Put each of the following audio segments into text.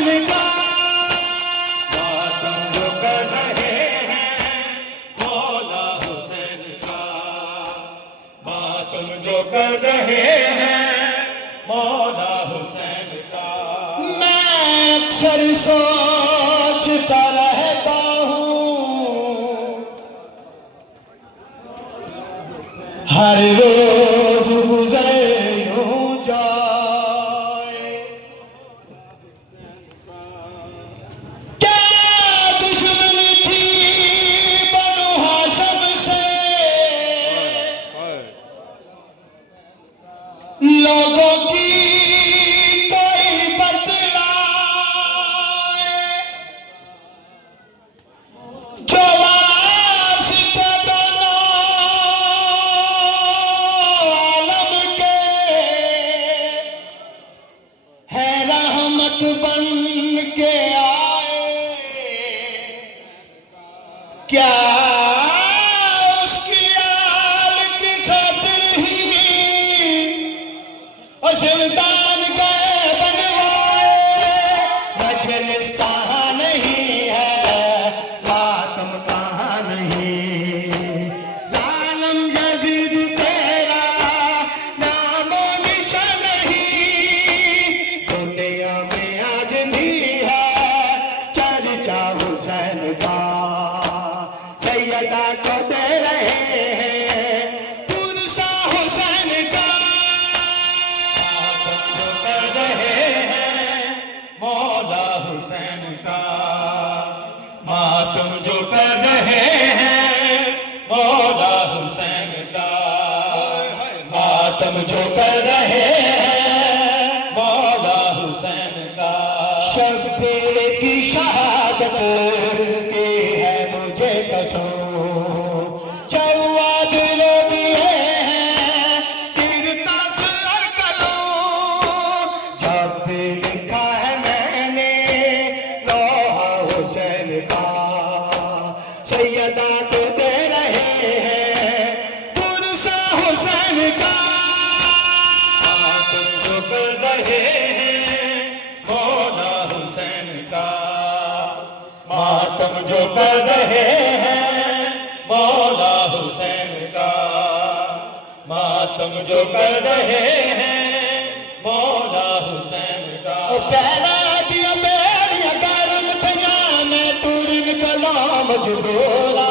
हुसैन का मातम जो कर रहे हैं मौला हुसैन का मातम जो कर रहे हैं मौला हुसैन का। मैं अक्सर सोचता रहता हूँ हर रोज गुजरे यूं जाए क्या दुश्मनी थी बनु हाशिम से लोगों की कोई बतलाए जो वास्ते दोनों आलम के है रहमत बन के आए क्या उसकी आल की खातिर ही और सुल्तान गए बनवाए। मजलिस कहाँ नहीं है मातम कहाँ नहीं जालिम यजीद तेरा नामो निशान नहीं दुनिया में आज भी है चर्चा हुसैन का सैयदा को दे रहे हैं पुरसा हुसैन का कर रहे हैं मौला हुसैन का मातम जो कर रहे हैं मौला हुसैन का मातम जो कर रहे हैं मौला हुसैन का। शब्बीर की शहादत की है मुझे कसम जवाद रो दिए हैं गिरता सर करूं जब भी लिखा है मैंने लोहा हुसैन का सैयदा को दे रहे हैं पुरसा हुसैन का मातम जो कर रहे हैं मौला हुसैन का मातम जो कर रहे हैं मौला हुसैन का मातम जो कर रहे हैं मौला हुसैन का। पहला दिया मेरिया गरम थया मैं टूरिन कलाम जुगोरा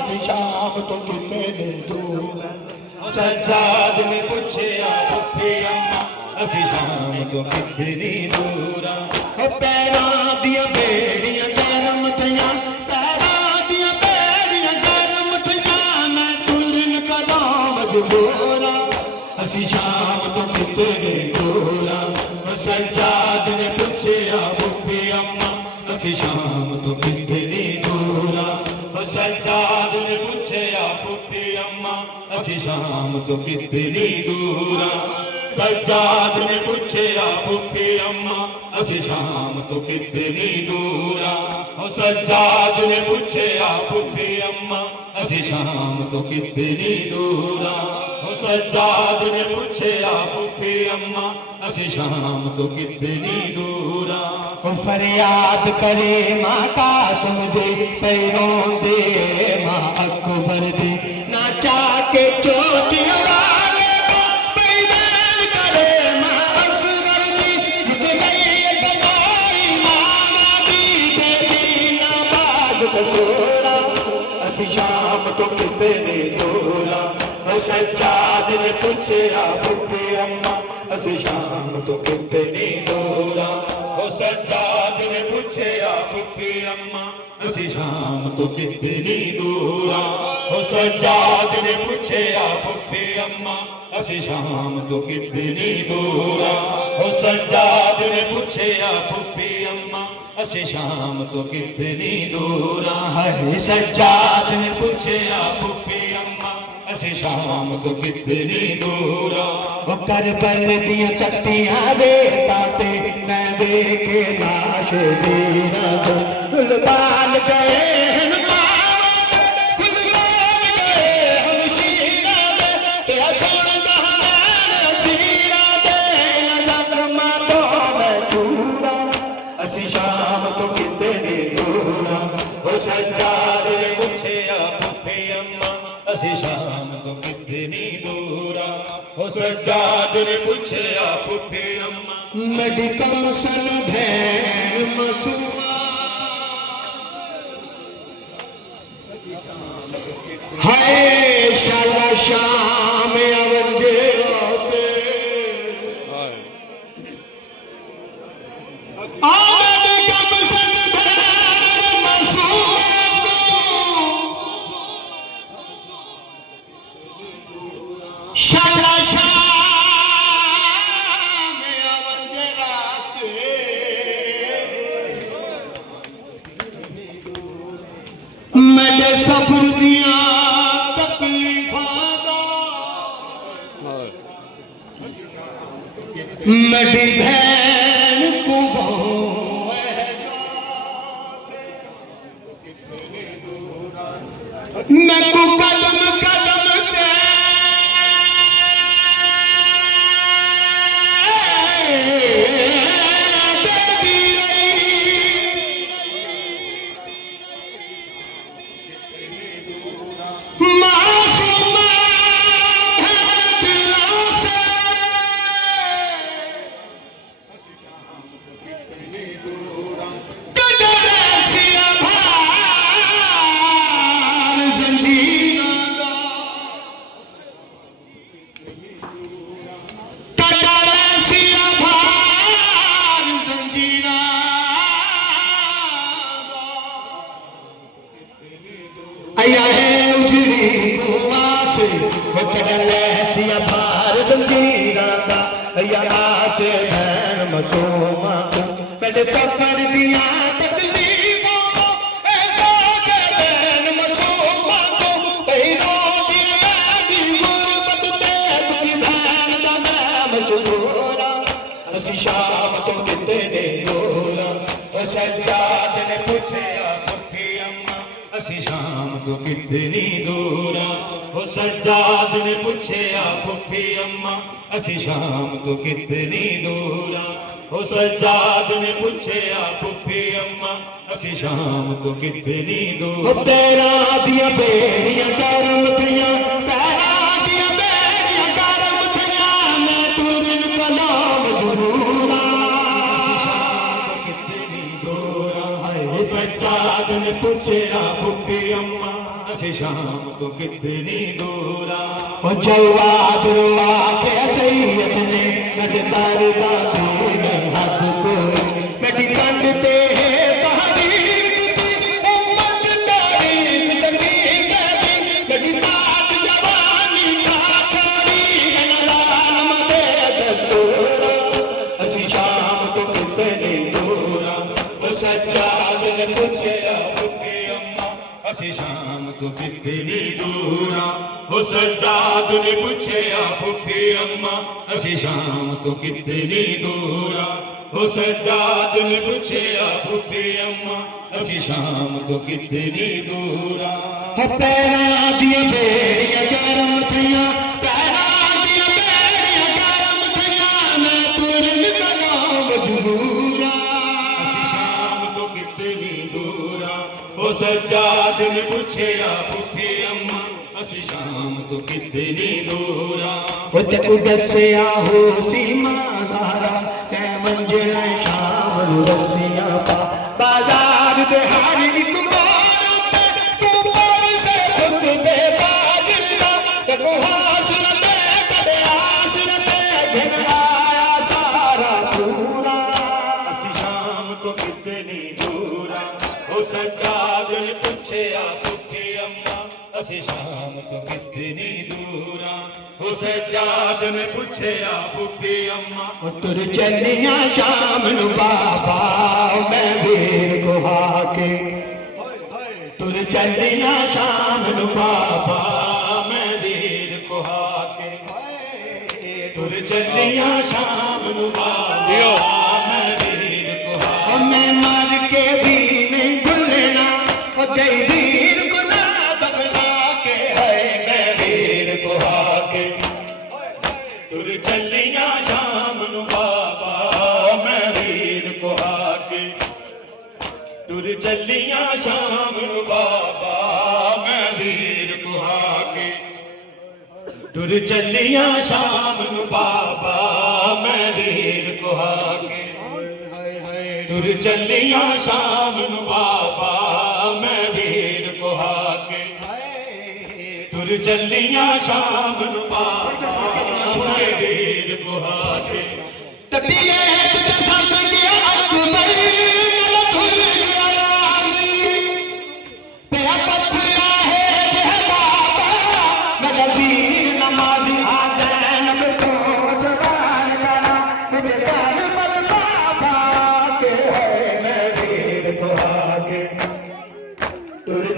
असी शाम तो कितने दूर सज्जाद ने पूछे भुखे अम्मा असी शाम तो कितनी दूर पैरा दिया बेड़िया गरम थया पैरा दिया बेड़िया गरम थया मैं टूरिन कलाम जुगोरा असी शाम तो कितने दूर सज्जाद ने पूछे भुखे अम्मा असी शाम तो कितनी दूर सज्जाद ने पूछे भुखे अम्मा असी शाम तो कितनी दूर सज्जाद ने पूछे भुखे अम्मा असी शाम तो कितनी दूर सज्जाद ने पूछे भुखे अम्मा असी शाम तो कितनी दूर सज्जाद ने पूछे भुखे अम्मा असी शाम तो कितनी दूर फरियाद करे माँ का सुन दे पैरों दे माँ अकबर दे नाचा के चोटियों वाले को पैदान करे माँ असगर दी गई गवाई माना दी बेबी नाबाज कसोरा असी शाम तो कितने दूरा सज्जाद ने पूछे भुखे अम्मा असी शाम तो कितनी दूरा सज्जाद ने पूछे भुखे अम्मा असी शाम तो कितनी दूरा सज्जाद ने पूछे भुखे अम्मा असी शाम तो कितनी दूरा सज्जाद ने पूछे भुखे अम्मा असी शाम तो कितनी दूरा है सज्जाद ने पूछे भुखे अम्मा असी शाम तो कितनी दूरा करबल दिया तख्तियां रेताते मैं देखे लाश दीना बाल गए ਅਸੀਂ ਸ਼ਾਮ ਤੋਂ ਕਿਤੇ ਨਹੀਂ ਦੂਰ ਉਹ ਸੱਜਾਦ ਨੇ ਪੁੱਛਿਆ ਫੁੱਫੇ ਅੰਮਾ ਅਸੀਂ ਸ਼ਾਮ ਤੋਂ ਕਿਤੇ ਨਹੀਂ ਦੂਰ ਉਹ ਸੱਜਾਦ ਨੇ ਪੁੱਛਿਆ ਫੁੱਫੇ ਅੰਮਾ ਮੇਰੀ ਕਮਸਨ ਭੈਣ ਮਸੂਮਾ हाय शाला शाम अवंजेरा से आमद कमसन भैर मसूम शाला शाम अवंजेरा से मेरे सफर दिया मेरी बहन को मैं को कदम कदम आया है उजड़ी कुआ से कड़सिया भार जंजीरा दा आया से भैन मसूमा मेरे सफर दिया तकलीफों ऐसा के भैन मसूमा को पैरों की मैगी गुरबत तेज की भैन दा मैं मजबूरा असी शाम तो किते दे दूरा ओ सज्जाद ने पूछया फुफी अम्मा ਅਸੀਂ ਸ਼ਾਮ ਤੋਂ ਕਿਤਨੀ ਦੂਰਾ ਉਹ ਸੱਜਾਦ ਨੇ ਪੁੱਛਿਆ ਫੁੱਫੀ ਅੰਮਾ ਅਸੀਂ ਸ਼ਾਮ ਤੋਂ ਕਿਤਨੀ ਦੂਰਾ ਉਹ ਸੱਜਾਦ ਨੇ ਪੁੱਛਿਆ ਫੁੱਫੀ ਅੰਮਾ ਅਸੀਂ ਸ਼ਾਮ ਤੋਂ ਕਿਤਨੀ ਦੂਰ ਤੇਰਾ ਦੀਆਂ ਬੇੜੀਆਂ ਕਰਮ ਥੀਆਂ ਤੇਰਾ ਦੀਆਂ ਬੇੜੀਆਂ ਕਰਮ ਥੀਆਂ ਮੈਂ ਤੁਰਨ ਕਲਾਮ ਜ਼ਰੂਰਾ ਅਸੀਂ ਸ਼ਾਮ ਤੋਂ ਕਿਤਨੀ ਦੂਰਾ ਹਾਏ ਸੱਜਾਦ ਨੇ ਪੁੱਛਿਆ अम्मा असी शाम तो कितनी दूरा ओ जवाब रुआ के सैयद ने नजदार दा दीन हद को मेरी कंड ते है बहादुर उम्मत तारीख चंगी कहती मेरी बात जवानी का छोड़ी लालम दे दस्तूर असी शाम तो कितनी दूरा ओ सच्चाद ने पूछया ਅਸੀਂ ਸ਼ਾਮ ਤੋਂ ਕਿਤਨੀ ਦੂਰਾ ਉਹ ਸੱਜਾਦ ਨੇ ਪੁੱਛਿਆ ਫੁੱਫੀ ਅੰਮਾ ਅਸੀਂ ਸ਼ਾਮ ਤੋਂ ਕਿਤਨੀ ਦੂਰਾ ਉਹ ਸੱਜਾਦ ਨੇ ਪੁੱਛਿਆ ਫੁੱਫੀ ਅੰਮਾ ਅਸੀਂ ਸ਼ਾਮ ਤੋਂ ਕਿਤਨੀ ਦੂਰਾ ਪੈਰਾਂ ਦੀਆਂ ਬੇੜੀਆਂ ਗਰਮ ਥੀਆਂ ਪੈਰਾਂ ਦੀਆਂ ਬੇੜੀਆਂ ਗਰਮ ਥੀਆਂ ਮੈਂ ਤੁਰਨ ਦਾ ਨਾਮ ਜ਼ਰੂਰਾ ਅਸੀਂ ਸ਼ਾਮ ਤੋਂ ਕਿਤਨੀ ਦੂਰਾ ਉਹ ਸੱਜਾਦ ਨੇ ਪੁੱਛਿਆ ਫੁੱਫੀ ਅੰਮਾ ਅਸੀਂ ਸ਼ਾਮ ਤੋਂ ਕਿਤਨੀ ਦੂਰਾ ਉਹ ਤੇ ਦੱਸਿਆ ਹੋ ਸੀ ਮਾਜ਼ਾਰਾ ਤੇ ਮੰਜ਼ਿਲ ਸ਼ਾਮ ਨੂੰ ਰਸੀਆਂ ਪਾ ਬਾਜ਼ਾਰ ਦੇ ਹਰ ਇੱਕ ਮੋੜ ਉੱਤੇ ਤੂੰ ਪਰ ਸੇ ਖੁਦ ਦੇ ਬਾਜਰ ਦਾ ਤੇ ਕੋ ਹਾਸਲ ਤੇ ਕਦੇ ਆਸਰ ਤੇ ਘਿਰਵਾਇਆ ਸਾਰਾ ਪੂਰਾ ਅਸੀਂ ਸ਼ਾਮ ਤੋਂ ਕਿਤਨੀ ਦੂਰਾ ਉਹ ਸੱਜਾਦ ਨੇ ਪੁੱਛਿਆ ਫੁੱਫੀ ਅੰਮਾ ਅਸੀਂ ਸ਼ਾਮ ਤੋਂ ਕਿਤਨੀ ਦੂਰਾ ਉਹ ਸੱਜਾਦ ਨੇ ਪੁੱਛਿਆ ਫੁੱਫੀ ਅੰਮਾ ਤੁਰ ਚੱਲੀਆਂ ਸ਼ਾਮ ਨੂੰ ਬਾਬਾ ਮੈਂ ਵੀਰ ਗੁਹਾ ਕੇ ਤੁਰ ਚੱਲੀਆਂ ਸ਼ਾਮ ਨੂੰ ਬਾਬਾ ਮੈਂ ਵੀਰ ਗੁਹਾ ਕੇ ਤੁਰ ਚੱਲੀਆਂ ਸ਼ਾਮ ਨੂੰ ਬਾਬਾ ਮੈਂ ਵੀਰ ਗੁਹਾ ਮੈਂ ਮਰ ਕੇ ਵੀ ਨਹੀਂ ਭੁੱਲਣਾ ਉਹ ਜੈ ਵੀਰ ਗੁਨਾਹ ਬਖਲਾ ਕੇ ਹੈ ਮੈਂ ਵੀਰ ਗੁਹਾ ਕੇ ਤੁਰ ਚੱਲੀਆਂ ਸ਼ਾਮ ਨੂੰ ਬਾਬਾ ਮੈਂ ਵੀਰ ਗੁਹਾ ਕੇ के तुर चलिया शाम नू बाबा मैं वीर कुहा के तुर चलिया शाम नू बाबा मैं वीर कुहा के तुर चलिया शाम नू बाबा मैं वीर कुहा के तुर चलिया शाम नू बाबा मैं वीर कुहा के ततिए तुझे संग किया अकबर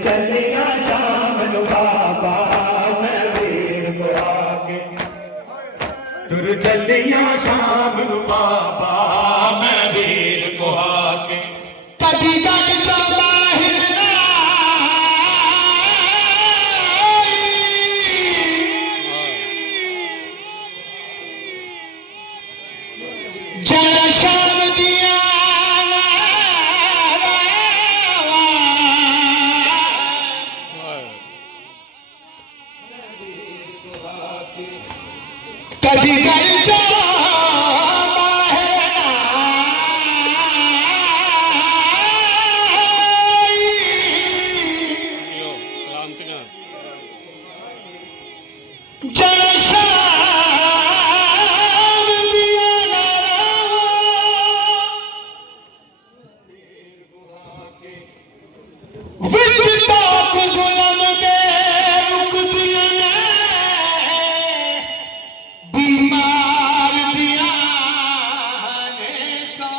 चलिया शाम नू बाबा मैं वीर कुहा के तुर चलिया शाम नू बाबा मैं वीर कुहा के कदी गज चौदा हिरना जरा शाम दिया कदी गल चौदा है जरा शाम दिया विच ताक जुल्म दे रुक दिया बीमार दिया ने सौ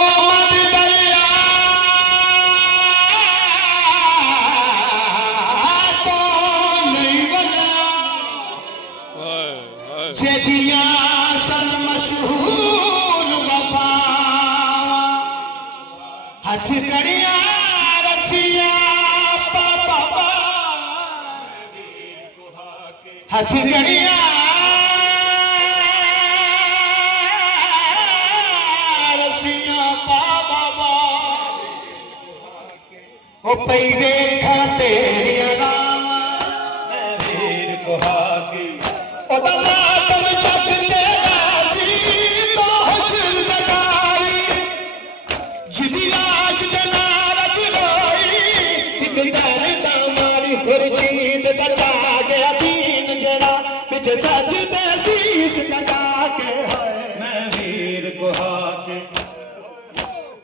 आमद दरिया तो नहीं बना जेदिया सन मशहूर वफा हथ करिया रसिया बाबा हथ करिया रसिया बाबा ओ पई वेखा तेरिया राम मैं वीर कुहा के ओ दला तुम चक तेरा जी तो हजर लगाई जिदी लाज जना रज रोई एक दर दा मारी खुर्शीद बचा गया दीन जड़ा बिच सज दे शीश लगा के मैं वीर कुहा के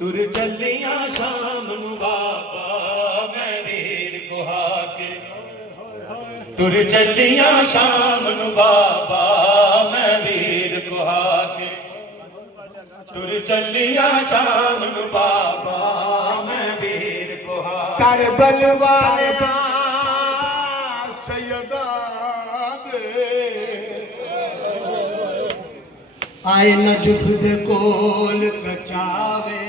तुर चलिया शाम नू बाबा मैं वीर कुहा के तुर चलिया शाम नू बाबा मैं वीर कुहा के तुर चलिया शाम नू बाबा मैं वीर कुहा करबल वाले सैयदा दे आए नजफ दे कोल कचावे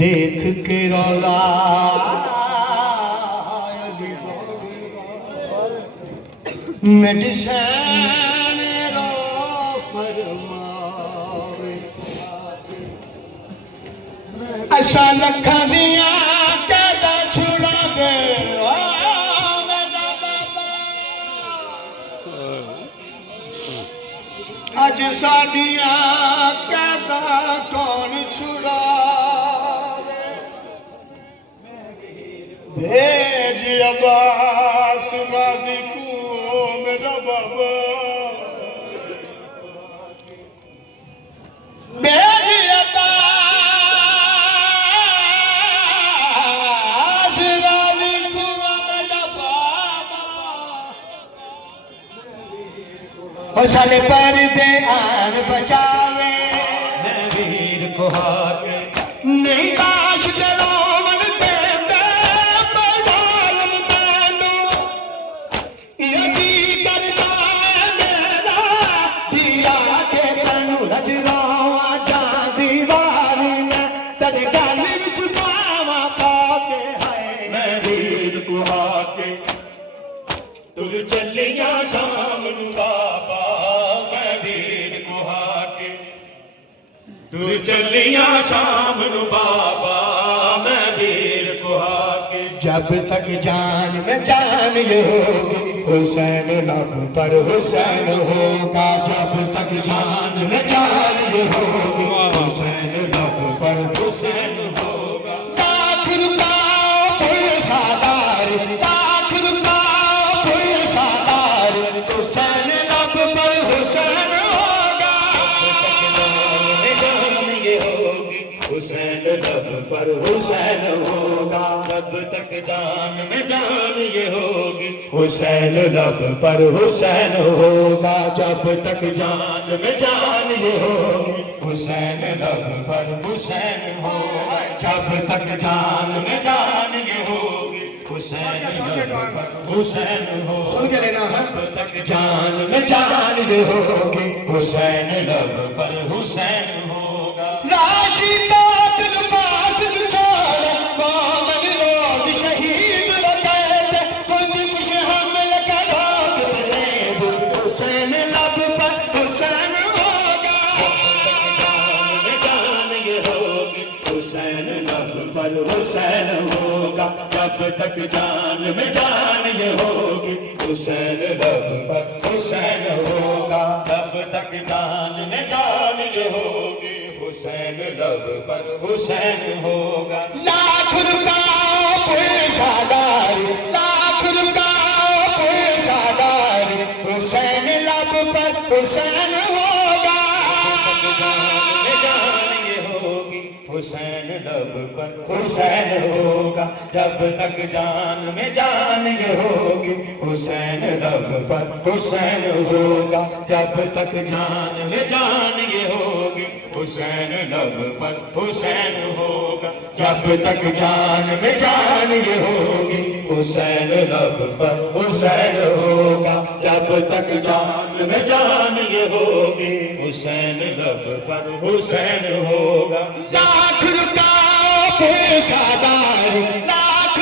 देख के रौला मेडिसन रो फरमावे असा लखा दिया कैदा छुड़ा दे मेरा बाबा अज साडिया कैदा कौन छुड़ावे भेज अब्बास गाजी को मेरा बाबा भेज अब्बास गाजी को मेरा बाबा ओ साले पर दे आन बचावे मैं वीर कुहा के नहीं लाश जरो तुर चलिया शाम नू बाबा तुर चलिया शाम नु बाबा मैं भीड़ को आके। जब तक जान में जान ये होगी हुसैन लब पर हुसैन होगा। जब तक जान में जान ये होगी हुसैन लब पर हुसैन होगा। लाख रुपया पैसादार, लाख रुपया पैसादार हुसैन लब पर हुसैन होगा। हुसैन लब पर हुसैन होगा। जब तक जान में जान ये होगी हुसैन लब पर हुसैन होगा। जब तक जान में जान ये होगी हुसैन लब पर हुसैन होगा। जब तक जान में जान ये होगी हुसैन लब पर हुसैन होगा। सुन के लेना है। जब तक जान में जान ये होगी हुसैन लब पर हुसैन होगा। राजी हुसैन होगा। जब तक जान में जान ये होगी हुसैन लब पर हुसैन होगा। जब तक जान में जान ये होगी हुसैन लब पर हुसैन होगा। लाख रुपया पैसादार, लाख रुपया पैसादार हुसैन लब पर हुसैन होगा। हुसैन लब पर हुसैन होगा। जब तक जान में जान ये होगी हुसैन लब पर हुसैन होगा। जब तक जान में जान ये होगी हुसैन लब पर हुसैन होगा। जब तक जान में जान ये होगी हुसैन लब पर हुसैन होगा। जब तक जान में जान ये होगी हुसैन लब पर हुसैन होगा। लाख रुपया पैसादार